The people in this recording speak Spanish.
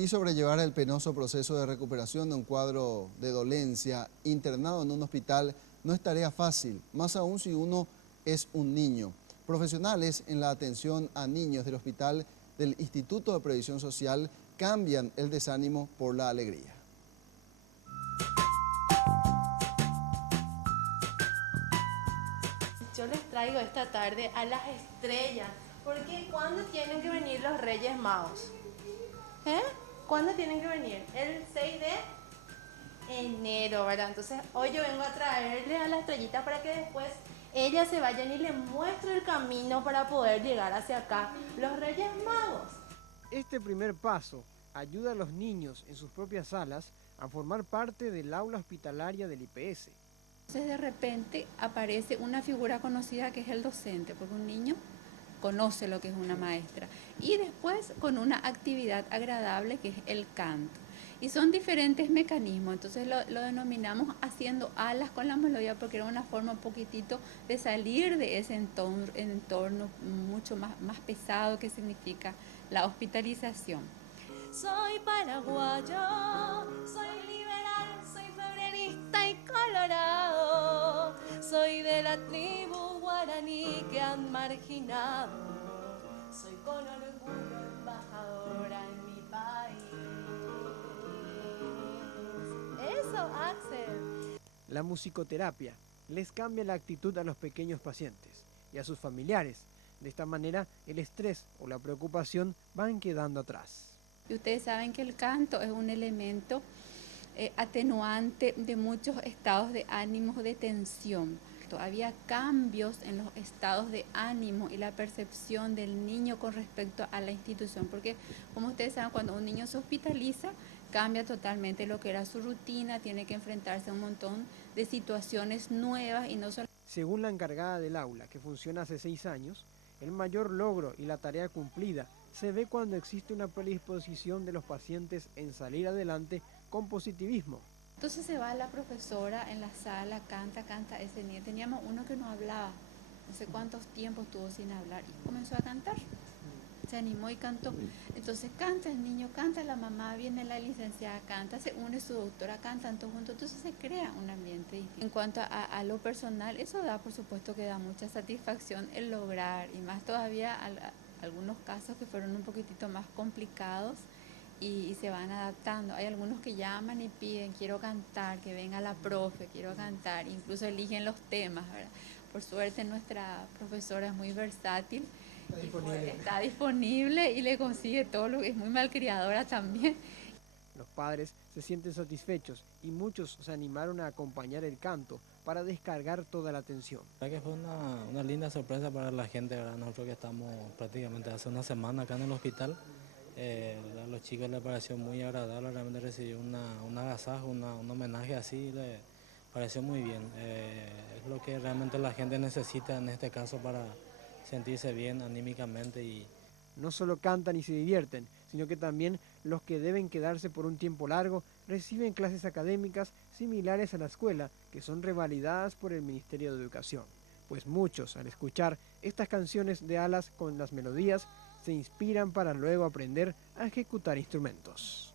Y sobrellevar el penoso proceso de recuperación de un cuadro de dolencia internado en un hospital no es tarea fácil, más aún si uno es un niño. Profesionales en la atención a niños del hospital del Instituto de Previsión Social cambian el desánimo por la alegría. Yo les traigo esta tarde a las estrellas, porque ¿cuándo tienen que venir los Reyes Magos? ¿Cuándo tienen que venir? El 6 de enero, ¿verdad? Entonces hoy yo vengo a traerle a la estrellita para que después ellas se vayan y les muestre el camino para poder llegar hacia acá, los Reyes Magos. Este primer paso ayuda a los niños en sus propias salas a formar parte del aula hospitalaria del IPS. Entonces de repente aparece una figura conocida que es el docente, porque un niño conoce lo que es una maestra. Y después con una actividad agradable que es el canto. Y son diferentes mecanismos, entonces lo denominamos haciendo alas con la melodía porque era una forma un poquitito de salir de ese entorno mucho más pesado que significa la hospitalización. Soy paraguayo, soy liberal, soy febrerista y colorado. Soy de la tribu guaraní que han marginado. Soy con orgullo embajadora en mi país. Eso, Axel. La musicoterapia les cambia la actitud a los pequeños pacientes y a sus familiares. De esta manera, el estrés o la preocupación van quedando atrás. Y ustedes saben que el canto es un elemento atenuante de muchos estados de ánimo de tensión. Había cambios en los estados de ánimo y la percepción del niño con respecto a la institución, porque como ustedes saben, cuando un niño se hospitaliza, cambia totalmente lo que era su rutina, tiene que enfrentarse a un montón de situaciones nuevas y no solo... Según la encargada del aula, que funciona hace 6 años, el mayor logro y la tarea cumplida se ve cuando existe una predisposición de los pacientes en salir adelante con positivismo. Entonces se va la profesora en la sala, canta ese niño. Teníamos uno que no hablaba, no sé cuántos tiempos estuvo sin hablar y comenzó a cantar. Se animó y cantó. Entonces canta el niño, canta la mamá, viene la licenciada, canta, se une su doctora, cantan todos juntos. Entonces se crea un ambiente distinto. En cuanto a lo personal, eso da, por supuesto, que da mucha satisfacción el lograr, y más todavía algunos casos que fueron un poquitito más complicados y se van adaptando. Hay algunos que llaman y piden, quiero cantar, que venga la profe, quiero cantar, incluso eligen los temas, ¿verdad? Por suerte nuestra profesora es muy versátil. Está disponible y le consigue todo lo que es muy malcriadora también. Los padres se sienten satisfechos y muchos se animaron a acompañar el canto para descargar toda la tensión. La que fue una linda sorpresa para la gente, ¿verdad? Nosotros que estamos prácticamente hace una semana acá en el hospital, a los chicos les pareció muy agradable, realmente recibir un agasajo, un homenaje así, les pareció muy bien. Es lo que realmente la gente necesita en este caso para sentirse bien anímicamente. Y no solo cantan y se divierten, sino que también los que deben quedarse por un tiempo largo reciben clases académicas similares a la escuela, que son revalidadas por el Ministerio de Educación. Pues muchos, al escuchar estas canciones de alas con las melodías, se inspiran para luego aprender a ejecutar instrumentos.